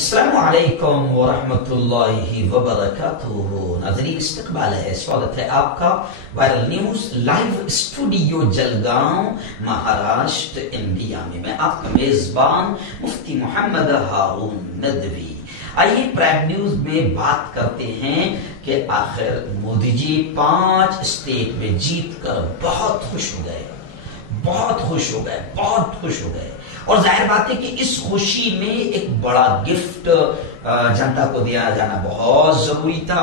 अस्सलामुअलैकुम वरहमतुल्लाहि वबरकातुहू। नाज़रीन, इस्तकबाल है, स्वागत है आपका viral news live studio Jalgaon, Maharashtra, India में। मैं आपका मेजबान मुफ्ती मोहम्मद हारून नदवी। आइए प्राइम न्यूज में बात करते हैं कि आखिर मोदी जी 5 स्टेट में जीतकर बहुत खुश हो गए, बहुत खुश हो गए, बहुत खुश हो गए। और जाहिर बात है कि इस खुशी में एक बड़ा गिफ्ट जनता को दिया जाना बहुत जरूरी था,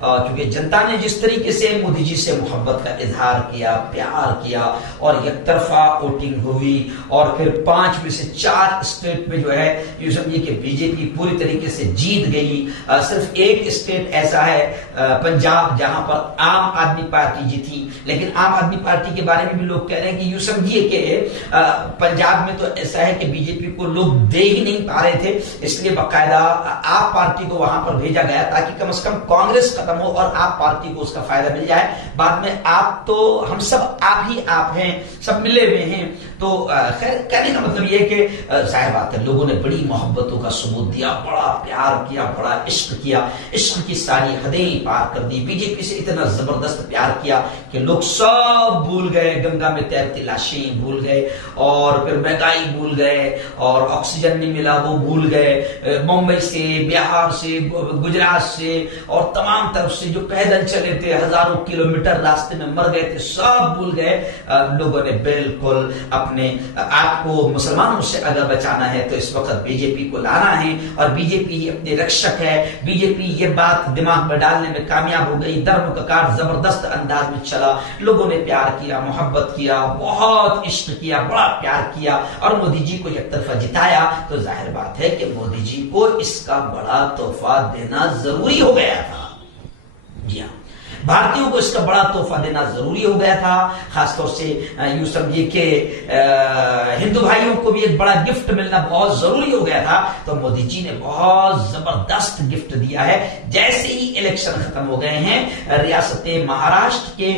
क्योंकि जनता ने जिस तरीके से मोदी जी से मोहब्बत का इजहार किया, प्यार किया और एक तरफा वोटिंग हुई और फिर 5 में से 4 स्टेट में जो है ये समझिए कि बीजेपी पूरी तरीके से जीत गई। सिर्फ एक स्टेट ऐसा है पंजाब, जहां पर आम आदमी पार्टी जीती। लेकिन आम आदमी पार्टी के बारे में भी लोग कह रहे हैं कि यूं समझिए कि पंजाब में तो ऐसा है कि बीजेपी को लोग दे ही नहीं पा रहे थे, इसलिए बाकायदा आप पार्टी को वहां पर भेजा गया ताकि कम से कम कांग्रेस खत्म हो और आप पार्टी को उसका फायदा मिल जाए। बाद में आप तो हम सब आप ही आप हैं, सब मिले हुए हैं। तो खैर कहने का मतलब यह है कि जाहिर बात है लोगों ने बड़ी मोहब्बतों का सबूत दिया, बड़ा प्यार किया, बड़ा इश्क किया, इश्क की सारी हदें पार कर दी। बीजेपी से इतना जबरदस्त प्यार किया कि लोग सब भूल गए, गंगा में तैरती लाशें भूल गए और फिर महंगाई भूल गए और ऑक्सीजन नहीं मिला वो भूल गए। मुंबई से, बिहार से, गुजरात से और तमाम तरफ से जो पैदल चले थे, हजारों किलोमीटर रास्ते में मर गए थे, सब भूल गए। लोगों ने बिल्कुल अपने आपको मुसलमानों से अगर बचाना है तो इस वक्त बीजेपी को लाना है और बीजेपी ही अपने रक्षक है। बीजेपी ये बात दिमाग में डालने में कामयाब हो गई। धर्म का कार्य जबरदस्त अंदाज में चला, लोगों ने प्यार किया, मोहब्बत किया, बहुत इश्क किया, बड़ा प्यार किया और मोदी जी को एक तरफा जिताया। तो जाहिर बात है कि मोदी जी को इसका बड़ा तोहफा देना जरूरी हो गया था। जी हाँ, भारतीयों को इसका बड़ा तोहफा देना जरूरी हो गया था। खासतौर से यूं समझिए कि हिंदू भाइयों को भी एक बड़ा गिफ्ट मिलना बहुत जरूरी हो गया था। तो मोदी जी ने बहुत जबरदस्त गिफ्ट दिया है। जैसे ही इलेक्शन खत्म हो गए हैं, रियासत महाराष्ट्र के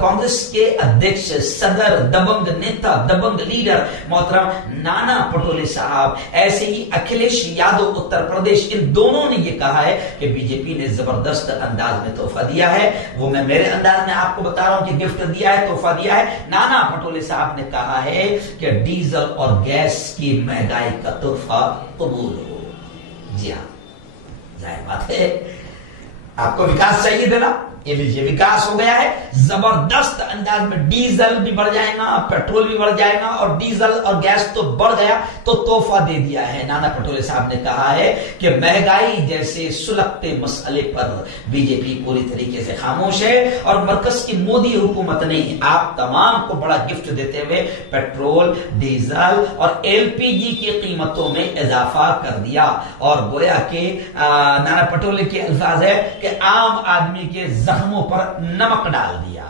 कांग्रेस के अध्यक्ष, सदर, दबंग नेता, दबंग लीडर मोहतरम नाना पटोले साहब, ऐसे ही अखिलेश यादव उत्तर प्रदेश, इन दोनों ने यह कहा है कि बीजेपी ने जबरदस्त अंदाज में तोहफा दिया है। वो मैं मेरे अंदाज में आपको बता रहा हूं कि गिफ्ट दिया है, तोहफा दिया है। नाना पटोले साहब ने कहा है कि डीजल और गैस की महंगाई का तोहफा कबूल हो। जी हाँ, जाहिर बात है आपको विकास चाहिए देना, ये लीजिए विकास हो गया है। जबरदस्त अंदाज में डीजल भी बढ़ जाएगा, पेट्रोल भी बढ़ जाएगा और डीजल और गैस तो बढ़ गया तो तोहफा दे दिया है। नाना पटोले साहब ने कहा है कि महंगाई जैसे सुलगते मसले पर बीजेपी पूरी तरीके से खामोश है और मरकज की मोदी हुकूमत ने आप तमाम को बड़ा गिफ्ट देते हुए पेट्रोल, डीजल और एलपीजी की कीमतों में इजाफा कर दिया। और गोया के नाना पटोले के अल्फाज है कि आम आदमी के जख्मों पर नमक डाल दिया।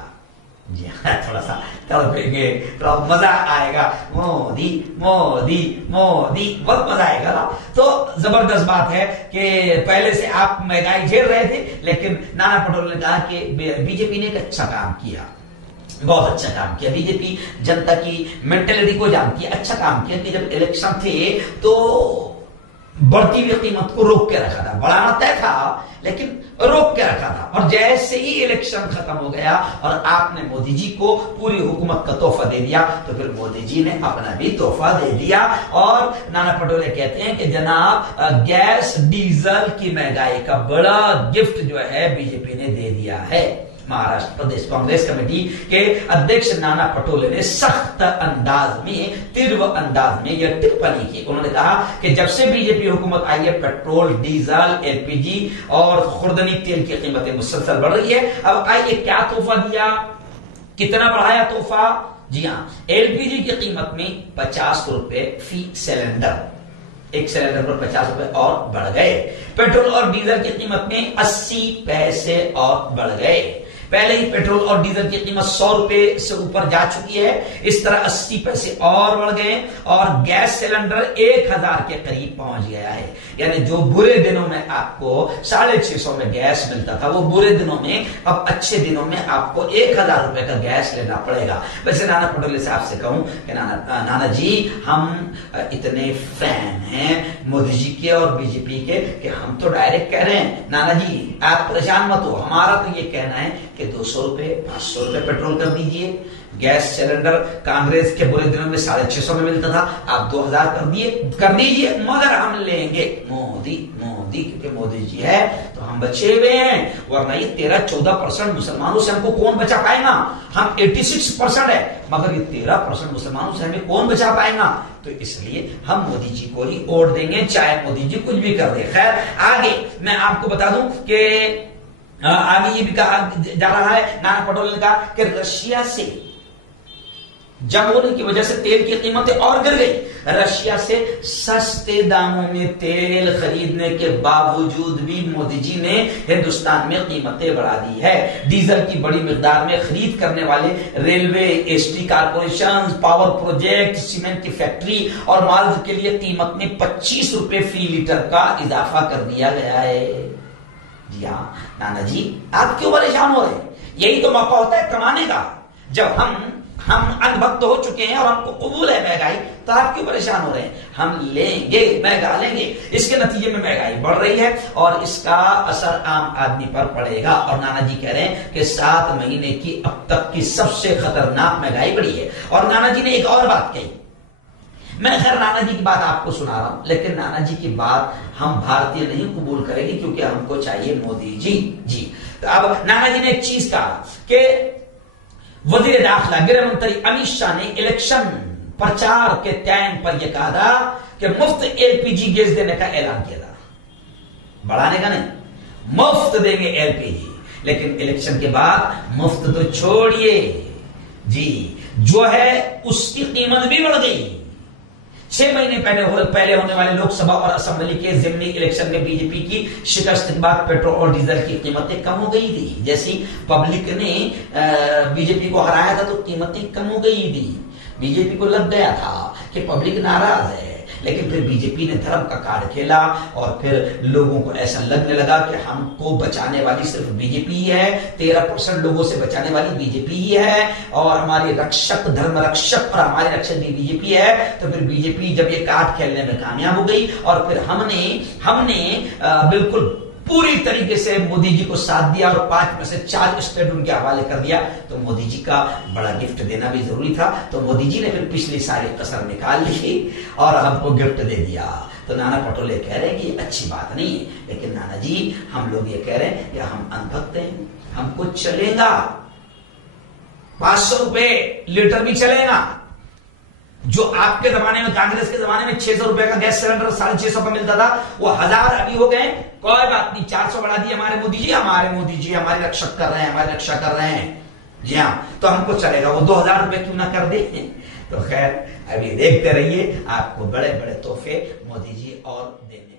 जी हाँ, थोड़ा सा तड़पेंगे तो मजा आएगा। मोदी मोदी मोदी, बहुत मजा आएगा ना। तो जबरदस्त बात है कि पहले से आप महंगाई झेल रहे थे, लेकिन नाना पटोले ने कहा कि बीजेपी ने एक अच्छा काम किया, बहुत अच्छा काम किया। बीजेपी जनता की मेंटेलिटी को जानती है, अच्छा काम किया कि जब इलेक्शन थे तो बढ़ती हुई कीमत को रोक के रखा था। बढ़ाना तय था लेकिन रोक के रखा था। और जैसे ही इलेक्शन खत्म हो गया और आपने मोदी जी को पूरी हुकूमत का तोहफा दे दिया, तो फिर मोदी जी ने अपना भी तोहफा दे दिया। और नाना पटोले कहते हैं कि जनाब गैस डीजल की महंगाई का बड़ा गिफ्ट जो है बीजेपी ने दे दिया है। महाराष्ट्र प्रदेश कांग्रेस कमेटी के अध्यक्ष नाना पटोले ने सख्त अंदाज में, तीव्र अंदाज में यह टिप्पणी की। उन्होंने कहा कि जब से बीजेपी हुकूमत आई है, पेट्रोल, डीजल, एलपीजी और खुर्दनी तेल की कीमतें मुसलसल बढ़ रही है। अब आइए क्या तोहफा दिया, कितना बढ़ाया तोहफा। जी हाँ, एलपीजी की कीमत में 50 रुपए फी सिलेंडर, एक सिलेंडर पर 50 रुपए और बढ़ गए। पेट्रोल और डीजल की कीमत में 80 पैसे और बढ़ गए। पहले ही पेट्रोल और डीजल की कीमत 100 रुपए से ऊपर जा चुकी है। इस तरह 80 पैसे और बढ़ गए और गैस सिलेंडर 1000 के करीब पहुंच गया है। यानी जो बुरे दिनों में आपको 650 में गैस मिलता था, वो बुरे दिनों में अब अच्छे दिनों में आपको 1000 रुपए का गैस लेना पड़ेगा। वैसे नाना पटोले साहब से कहूं कि नाना जी, हम इतने फैन हैं मोदी जी के और बीजेपी के कि हम तो डायरेक्ट कह रहे हैं, नाना जी आप परेशान मत हो, हमारा तो ये कहना है कि 200 रुपए 500 रुपए पेट्रोल कर दीजिए। गैस सिलेंडर कांग्रेस के बुरे दिनों में 650 में मिलता था, आप 2000 कर दीजिए, मगर हम लेंगे मोदी क्योंकि मोदी जी है तो हम बचे हुए हैं, वरना ये 13-14% मुसलमानों से हमको कौन बचा पाएगा। हम 86% है, मगर ये 13% मुसलमानों से हमें कौन बचा पाएगा। तो इसलिए हम मोदी जी को ही वोट देंगे, चाहे मोदी जी कुछ भी कर दे। खैर, आगे मैं आपको बता दूं कि आगे ये भी कहा जा रहा है, नाना पटोले ने कहा कि रशिया से जंग होने की वजह से तेल की कीमतें और गिर गई। रशिया से सस्ते दामों में तेल खरीदने के बावजूद भी मोदी जी ने हिंदुस्तान में कीमतें बढ़ा दी है। डीजल की बड़ी मिकदार में खरीद करने वाले railway, ST corporation, power project, cement की फैक्ट्री और मार्ग के लिए कीमत में 25 रुपए फी लीटर का इजाफा कर दिया गया है। जी हाँ नाना जी, आप क्यों परेशान हो रहे हैं? यही तो मौका होता है कमाने का। जब हम अंधभक्त हो चुके हैं और हमको कबूल है महंगाई, तो आप क्यों परेशान हो रहे हैं? हम लेंगे, महंगा लेंगे। इसके नतीजे में महंगाई बढ़ रही है और इसका असर आम आदमी पर पड़ेगा। और नाना जी कह रहे हैं कि 7 महीने की अब तक की सबसे खतरनाक महंगाई बढ़ी है। और नाना जी ने एक और बात कही, मैं खैर नाना जी की बात आपको सुना रहा हूं, लेकिन नाना जी की बात हम भारतीय नहीं कबूल करेंगे, क्योंकि हमको चाहिए मोदी जी। तो अब नाना जी ने एक चीज कहा कि वजीर दाखिला गृह मंत्री अमित शाह ने इलेक्शन प्रचार के टाइम पर यह कहा था कि मुफ्त एलपीजी गैस देने का ऐलान किया था। बढ़ाने का नहीं, मुफ्त देंगे एलपीजी। लेकिन इलेक्शन के बाद मुफ्त तो छोड़िए जी, जो है उसकी कीमत भी बढ़ गई। 6 महीने पहले होने वाले लोकसभा और असेंबली के जिमनी इलेक्शन में बीजेपी की शिकस्त के बाद पेट्रोल और डीजल की कीमतें कम हो गई थी। जैसी पब्लिक ने बीजेपी को हराया था तो कीमतें कम हो गई थी। बीजेपी को लग गया था कि पब्लिक नाराज है, लेकिन फिर बीजेपी ने धर्म का कार्ड खेला और फिर लोगों को ऐसा लगने लगा कि हमको बचाने वाली सिर्फ बीजेपी ही है, 13% लोगों से बचाने वाली बीजेपी ही है और हमारे रक्षक, धर्म रक्षक और हमारे रक्षक भी बीजेपी है। तो फिर बीजेपी जब ये कार्ड खेलने में कामयाब हो गई और फिर हमने बिल्कुल पूरी तरीके से मोदी जी को साथ दिया और 5 में से 4 स्टेट उनके हवाले कर दिया, तो मोदी जी का बड़ा गिफ्ट देना भी जरूरी था। तो मोदी जी ने फिर पिछली सारी कसर निकाल ली और हमको गिफ्ट दे दिया। तो नाना पटोले कह रहे हैं कि अच्छी बात नहीं है, लेकिन नाना जी हम लोग ये कह रहे हैं कि हम अनभक्त हैं, हमको चलेगा 500 रुपए लीटर भी चलेगा। जो आपके जमाने में, कांग्रेस के जमाने में 600 रुपए का गैस सिलेंडर 650 का मिलता था, वो 1000 अभी हो गए। कोई बात नहीं, 400 बढ़ा दिए हमारे मोदी जी हमारे रक्षक कर रहे हैं, हमारी रक्षा कर रहे हैं। जी हाँ, तो हमको चलेगा, वो 2000 रुपए क्यों ना कर दे। तो खैर अभी देखते रहिए, आपको बड़े बड़े तोहफे मोदी जी और देने